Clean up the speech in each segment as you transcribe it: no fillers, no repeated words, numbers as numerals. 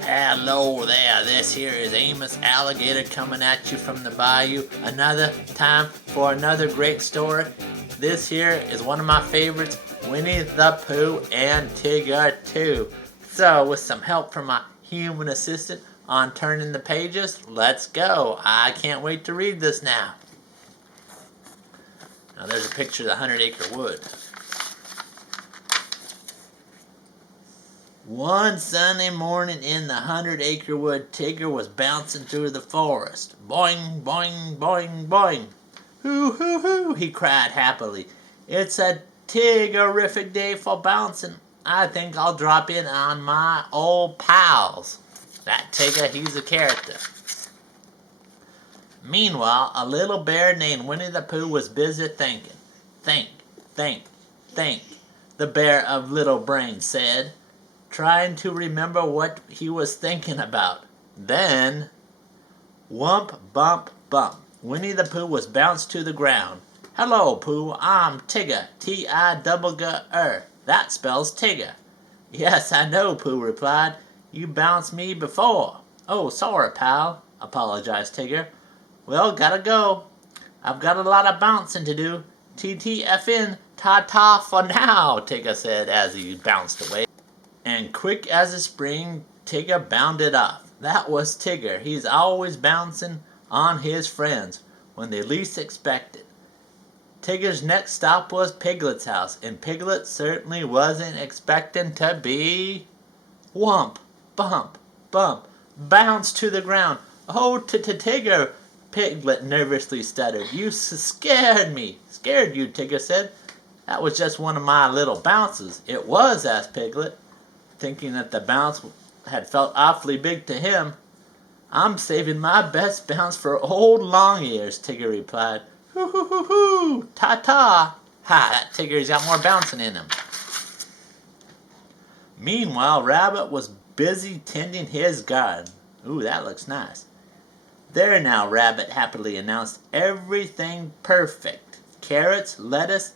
Hello there, this here is Amos Alligator coming at you from the bayou. Another time for another great story. This here is one of my favorites, Winnie the Pooh and Tigger too. So with some help from my human assistant on turning the pages, let's go. I can't wait to read this now. Now there's a picture of the 100-acre wood. One Sunday morning in the 100-acre wood, Tigger was bouncing through the forest. Boing, boing, boing, boing. Hoo, hoo, hoo, he cried happily. It's a Tiggerific day for bouncing. I think I'll drop in on my old pals. That Tigger, he's a character. Meanwhile, a little bear named Winnie the Pooh was busy thinking. Think, think, think, the bear of little brains said, trying to remember what he was thinking about. Then, whump, bump, bump. Winnie the Pooh was bounced to the ground. Hello, Pooh, I'm Tigger, T-I-G-G-R. That spells Tigger. Yes, I know, Pooh replied. You bounced me before. Oh, sorry, pal, apologized Tigger. Well, gotta go. I've got a lot of bouncing to do. TTFN, ta-ta for now, Tigger said as he bounced away. And quick as a spring, Tigger bounded off. That was Tigger. He's always bouncing on his friends when they least expect it. Tigger's next stop was Piglet's house, and Piglet certainly wasn't expecting to be... Whump, bump, bump, bounce to the ground. Oh, Tigger, Piglet nervously stuttered. You scared me. Scared you, Tigger said. That was just one of my little bounces. It was, asked Piglet, thinking that the bounce had felt awfully big to him. I'm saving my best bounce for old long ears, Tigger replied. Hoo hoo hoo hoo, ta-ta. Ha, that Tigger's got more bouncing in him. Meanwhile, Rabbit was busy tending his garden. Ooh, that looks nice. There now, Rabbit happily announced. Everything perfect. Carrots, lettuce,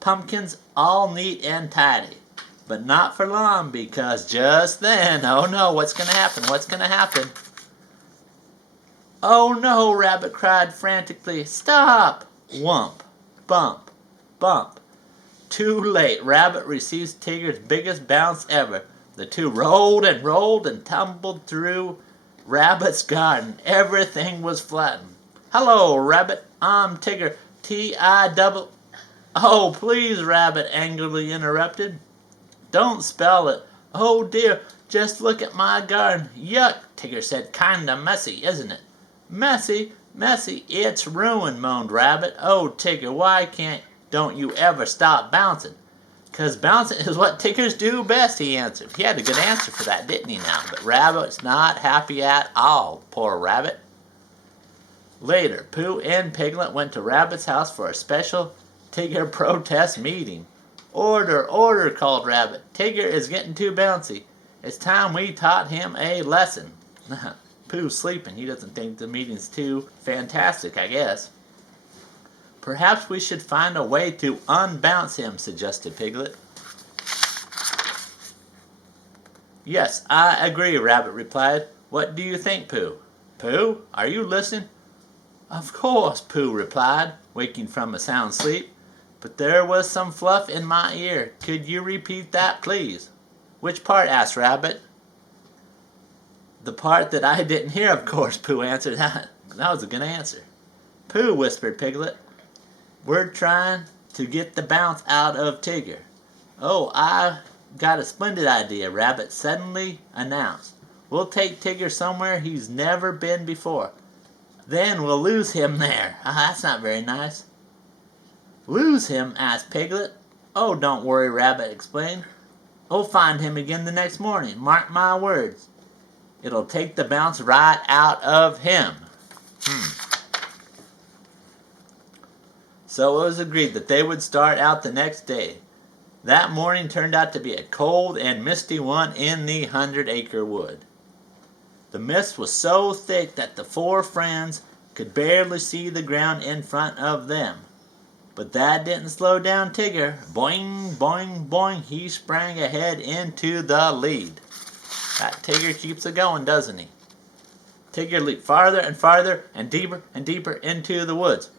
pumpkins, all neat and tidy. But not for long, because just then, oh no, what's going to happen? What's going to happen? Oh no, Rabbit cried frantically. Stop! Whump, bump, bump. Too late. Rabbit receives Tigger's biggest bounce ever. The two rolled and tumbled through Rabbit's garden. Everything was flattened. Hello, Rabbit. I'm Tigger. T-I-double... Oh, please, Rabbit angrily interrupted. Don't spell it. Oh dear, just look at my garden. Yuck, Tigger said. Kinda messy, isn't it? Messy? Messy? It's ruined, moaned Rabbit. Oh, Tigger, don't you ever stop bouncing? 'Cause bouncing is what Tiggers do best, he answered. He had a good answer for that, didn't he now? But Rabbit's not happy at all, poor Rabbit. Later, Pooh and Piglet went to Rabbit's house for a special Tigger protest meeting. Order, order, called Rabbit. Tigger is getting too bouncy. It's time we taught him a lesson. Pooh's sleeping. He doesn't think the meeting's too fantastic, I guess. Perhaps we should find a way to unbounce him, suggested Piglet. Yes, I agree, Rabbit replied. What do you think, Pooh? Pooh, are you listening? Of course, Pooh replied, waking from a sound sleep. But there was some fluff in my ear. Could you repeat that, please? Which part? Asked Rabbit. The part that I didn't hear, of course, Pooh answered. That was a good answer. Pooh, whispered Piglet. We're trying to get the bounce out of Tigger. Oh, I've got a splendid idea, Rabbit suddenly announced. We'll take Tigger somewhere he's never been before. Then we'll lose him there. That's not very nice. Lose him? Asked Piglet. Oh, don't worry, Rabbit explained. We'll find him again the next morning. Mark my words. It'll take the bounce right out of him. So it was agreed that they would start out the next day. That morning turned out to be a cold and misty one in the 100-acre wood. The mist was so thick that the four friends could barely see the ground in front of them. But that didn't slow down Tigger. Boing, boing, boing, he sprang ahead into the lead. That Tigger keeps it going, doesn't he? Tigger leaped farther and farther and deeper into the woods.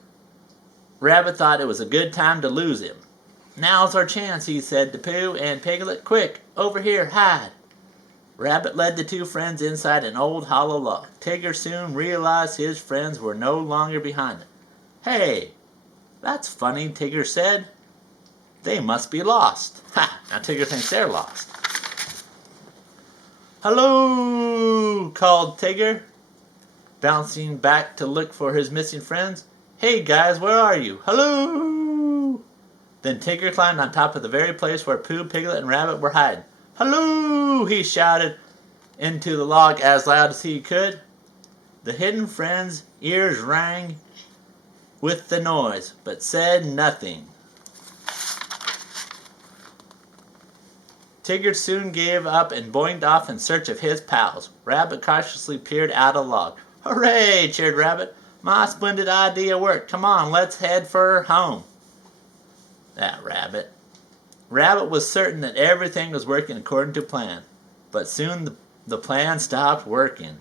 Rabbit thought it was a good time to lose him. Now's our chance, he said to Pooh and Piglet. Quick, over here, hide. Rabbit led the two friends inside an old hollow log. Tigger soon realized his friends were no longer behind him. Hey, that's funny, Tigger said. They must be lost. Ha! Now Tigger thinks they're lost. Hello, called Tigger, bouncing back to look for his missing friends. Hey guys, where are you? Hello! Then Tigger climbed on top of the very place where Pooh, Piglet, and Rabbit were hiding. Hello! He shouted into the log as loud as he could. The hidden friends' ears rang with the noise, but said nothing. Tigger soon gave up and boinged off in search of his pals. Rabbit cautiously peered out a log. Hooray! Cheered Rabbit. My splendid idea worked. Come on, let's head for home. That Rabbit. Rabbit was certain that everything was working according to plan, but soon the plan stopped working.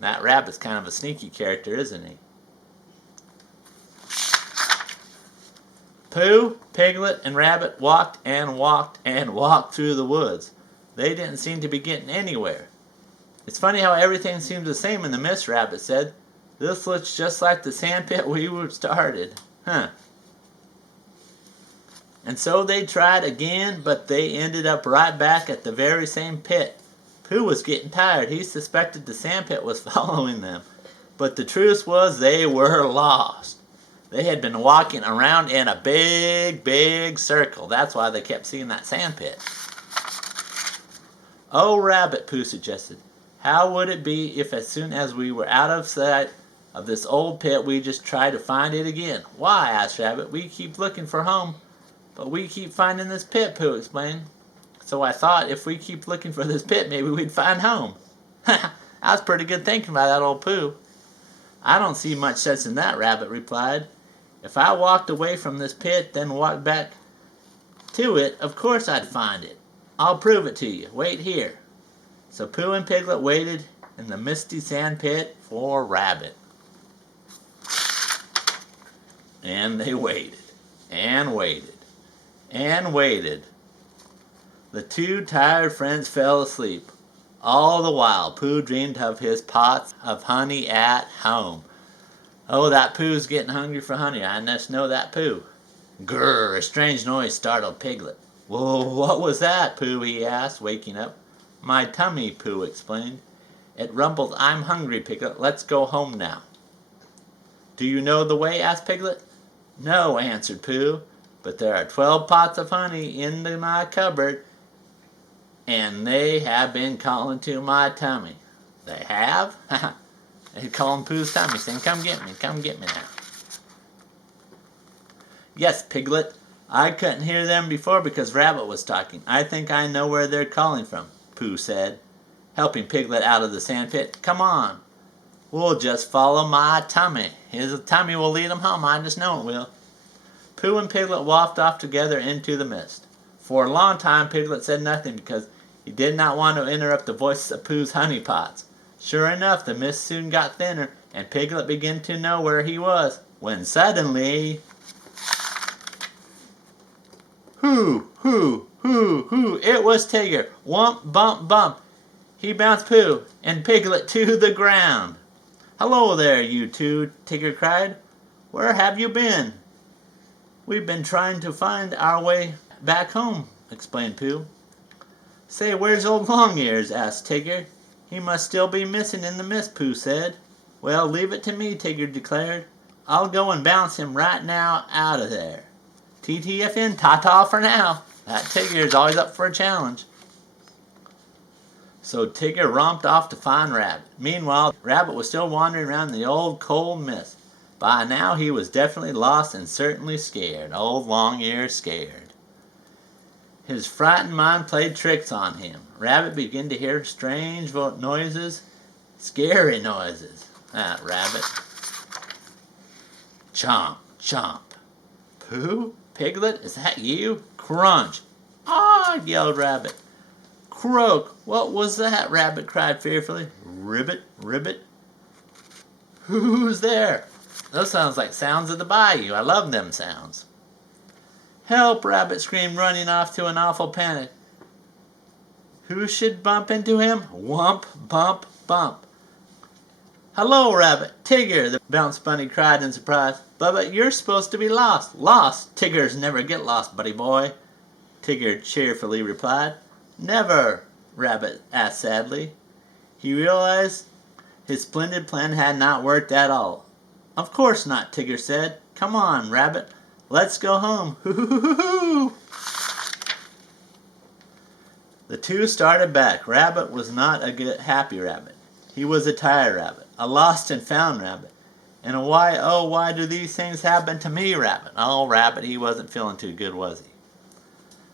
That Rabbit's kind of a sneaky character, isn't he? Pooh, Piglet, and Rabbit walked and walked and walked through the woods. They didn't seem to be getting anywhere. It's funny how everything seems the same in the mist, Rabbit said. This looks just like the sandpit we started. Huh. And so they tried again, but they ended up right back at the very same pit. Pooh was getting tired. He suspected the sandpit was following them. But the truth was they were lost. They had been walking around in a big, big circle. That's why they kept seeing that sandpit. Oh, Rabbit, Pooh suggested. How would it be if as soon as we were out of sight of this old pit, we just try to find it again? Why? Asked Rabbit. We keep looking for home, but we keep finding this pit, Pooh explained. So I thought if we keep looking for this pit, maybe we'd find home. That's pretty good thinking by that old Pooh. I don't see much sense in that, Rabbit replied. If I walked away from this pit, then walked back to it, of course I'd find it. I'll prove it to you. Wait here. So Pooh and Piglet waited in the misty sand pit for Rabbit. And they waited, and waited, and waited. The two tired friends fell asleep. All the while, Pooh dreamed of his pots of honey at home. Oh, that Pooh's getting hungry for honey. I just know that Pooh. Grrr, a strange noise startled Piglet. Whoa, what was that, Pooh? He asked, waking up. My tummy, Pooh explained. It rumbled, I'm hungry, Piglet. Let's go home now. Do you know the way? Asked Piglet. No, answered Pooh, but there are 12 pots of honey in my cupboard, and they have been calling to my tummy. They have? They're calling Pooh's tummy, saying, come get me now. Yes, Piglet, I couldn't hear them before because Rabbit was talking. I think I know where they're calling from, Pooh said, helping Piglet out of the sandpit. Come on, we'll just follow my tummy. His tummy will lead him home, I just know it will. Pooh and Piglet walked off together into the mist. For a long time, Piglet said nothing because he did not want to interrupt the voices of Pooh's honey pots. Sure enough, the mist soon got thinner, and Piglet began to know where he was, when suddenly... Hoo, hoo, hoo, hoo, it was Tigger. Whump, bump, bump. He bounced Pooh and Piglet to the ground. Hello there, you two, Tigger cried. Where have you been? We've been trying to find our way back home, explained Pooh. Say, where's old Long-Ears? Asked Tigger. He must still be missing in the mist, Pooh said. Well, leave it to me, Tigger declared. I'll go and bounce him right now out of there. TTFN, ta-ta for now. That Tigger is always up for a challenge. So Tigger romped off to find Rabbit. Meanwhile, Rabbit was still wandering around the old cold mist. By now he was definitely lost and certainly scared. Old Long-Ears scared. His frightened mind played tricks on him. Rabbit began to hear strange noises, scary noises. That Rabbit. Chomp, chomp. Pooh? Piglet, is that you? Crunch. Ah, yelled Rabbit. Croak! What was that? Rabbit cried fearfully. Ribbit, ribbit. Who's there? Those sounds like sounds of the bayou. I love them sounds. Help! Rabbit screamed, running off to an awful panic. Who should bump into him? Whump, bump, bump. Hello, Rabbit. Tigger, the Bounce Bunny cried in surprise. But you're supposed to be lost. Lost? Tiggers never get lost, buddy boy. Tigger cheerfully replied. Never, Rabbit asked sadly. He realized his splendid plan had not worked at all. Of course not, Tigger said. Come on, Rabbit. Let's go home. Hoo-hoo-hoo-hoo! The two started back. Rabbit was not a happy rabbit. He was a tired rabbit, a lost and found rabbit, and a why do these things happen to me rabbit. Oh, Rabbit, he wasn't feeling too good, was he?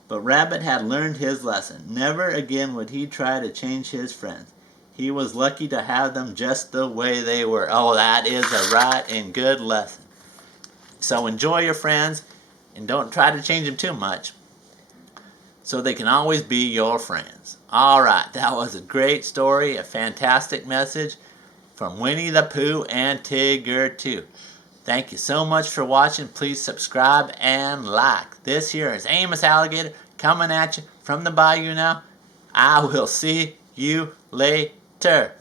But Rabbit had learned his lesson. Never again would he try to change his friends. He was lucky to have them just the way they were. Oh, that is a right and good lesson. So enjoy your friends and don't try to change them too much, so they can always be your friends. All right, that was a great story, a fantastic message from Winnie the Pooh and Tigger too. Thank you so much for watching. Please subscribe and like. This here is Amos Alligator coming at you from the bayou now. I will see you later.